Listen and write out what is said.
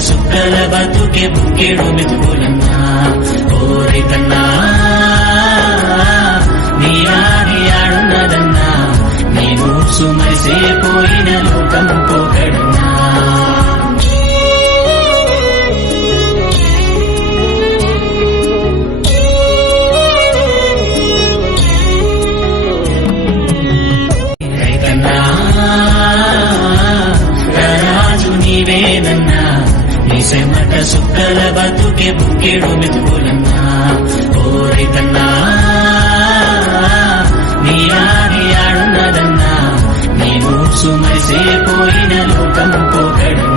ಸುಕ್ಕಲ ಬದುಕೆ ಬುಕ್ಕೆಡು ಮೆದುಗುಲನ್ನ ಓರಿತನ್ನ నీయాడున్నదన్నా నేను సుమరిసేపోయిన లోకం పోకడన్నా రైతన్నా రాజు నీవేనన్నా నిశమట సుక్కల బతుకే బుక్కెడు మెతుకులన్నా ఓ రైతన్నా నీయాడున్నదన్నా నేను సుమరిసేపోయిన లోకం పోకడన్నా